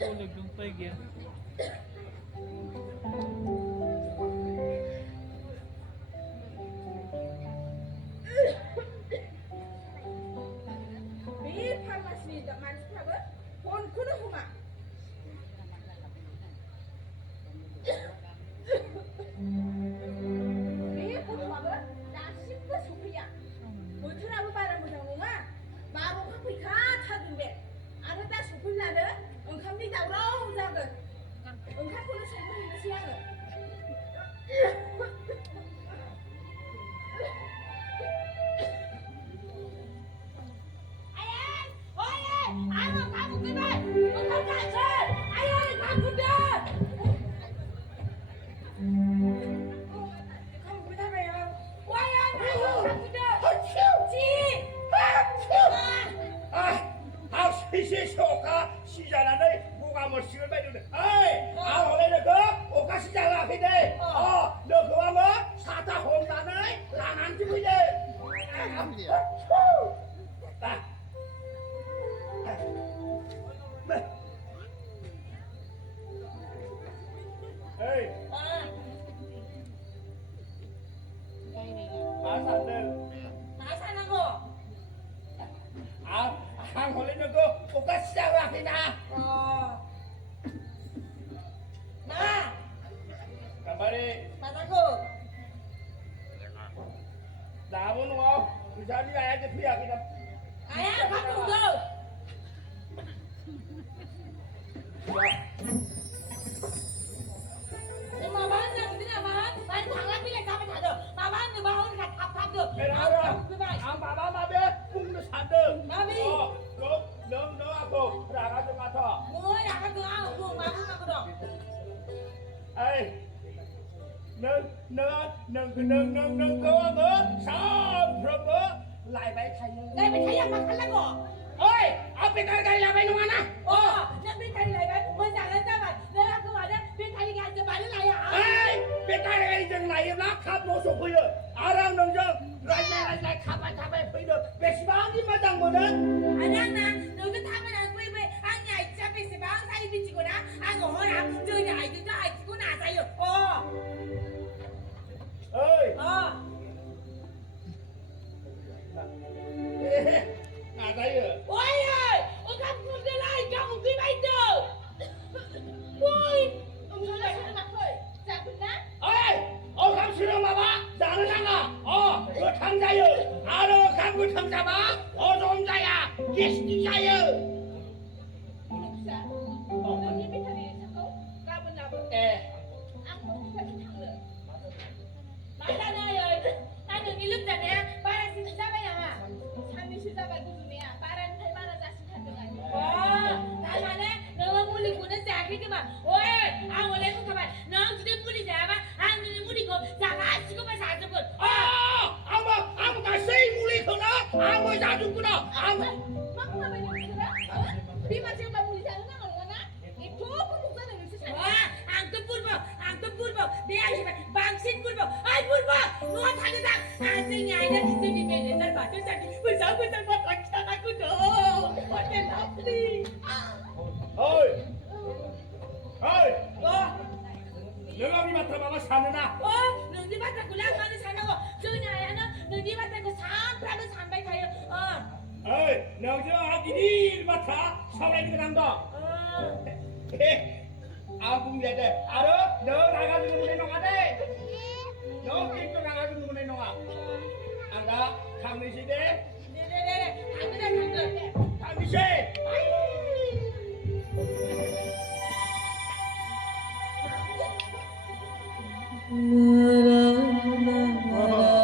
cô lực trong tay kìa. 이 파마시 만스타브 본 쿠노후마 이 보통하고 나 씹고 소피야 보트라고 바람 보정공아 마법 파프리카 타던데 아르다 소필라는 응감이 다우라우 작은 응감코는 소필이는 시향은 아유, 가고 그만! 너 가서! 아유, 가고들! 가고 그다음에요. 와야, 가고들! 지! 시시쇼가 시자나네 뭐가 뭐 시을 매주네. 아이, 원래는 그 오가 시자가 근데 너 그와 뭐 사타 홍단에 나난 집이네. 에이, 마산하고 원래는 그 오가 시자가 근데 마! 가만히 마다고 나무는 그 사람이 아야지 피야 그냥. 아야, 가고들! 마반나 그냥 만 당라필에 가면 가도 마반나 마을 가 탑탑도 바바 마베 뿡도 산등. 마비 너 하고 나가 좀 맡아. 뭐 나가 그 아우 마반나 그럼 에이, nâng có ngỡ sao rồi ngỡ lại bay thay lại phải thấy là mặt khăn lắm ơi ông bị cái là bay luôn anh á nó biết thay lại đấy mới rằng lên ra mà nó làm cái mà đấy biết thay cái giờ bạn nó lại hả ê biết cái rừng này nó khắp một số bây giờ à đang nông dân lại khắp bây giờ biết bao nhiêu mà chẳng một nữa anh đang nè nó cứ tham là quay về anh nhảy cha bị sẽ báo thay bị chỉ của nó anh ngồi làm chơi nhảy chứ ai có nào thay được ơi à thấy rồi ôi ơi ông không muốn cái này cho một cái bay được ôi ông nói là sao mặt thôi dạคุณนะ ơi khám 싫어 봐봐 나는 상아 그 탕자여 알아 감구 탕자봐 어종자야 예스티자여 Sa, nó như biết thay sao không? Ra bên nào bên ăn không phải thằng nữa. Mãi ra đây rồi, ta đừng đi lúc này nè, ba đang xin ra bây giờ à? Tham đi xin ra bài của tụi nè, ba đang thấy ba đang ra xin thành được rồi. Tại mà nè, nó mua lịch của nó giả cái cơ mà, ôi, ăn ở đây không các bạn, nó chỉ đến mua lịch giả mà, ăn đi mua lịch của giả cả, chỉ có phải giả cho con. ông cả xây mua lịch của nó ông mới ra chung của nó ông Mắc mà mày làm gì đó? Đi mà xem bài mua lịch giả nó đang ở đó. Itu pun bukan yang bisa saya. Wah, angkat purba. Dia cuma bangsin purba. Ay purba, nuan thang dah. Asyik ada di sini medan batu jadi bersama buat kita aku dong. Pakai lapri. ơi 내가 우리 맡아봐봐 사느나 nương đi bắt aku lang mana sana kok. Chơi nhà anh á, nương đi bắt aku sampai ada sampai kayak. ơi 내가 아기니 맡아 사람이 그런다 아궁 내대 알아? 너 나가지고 눈에 농아대 너 게임도 나가지고 눈에 농아 안다 강미시대 당근. 강미시 어,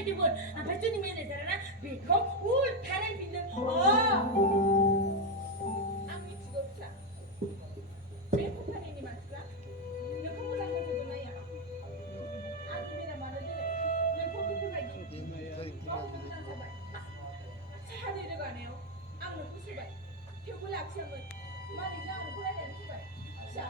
नायदोंमोन ओमफ्राय जोंनि मेनेजाराना बेखौ उल्थानाय फिनदों आं मिथिगौ फिसा बे कम्पानिनि मानसिफ्रा नोंखौ मोजां नोजोरजों नाया आंनि मेडामानो दिनै नोंखौ बेफोरबायदि गावनो गोनां जाबाय साहा दै रोगानायाव आं नोंखौ सोबाय थेवबो लाखियामोन मालिकजों आं नोंखौ रायलायनो फैबाय फिसा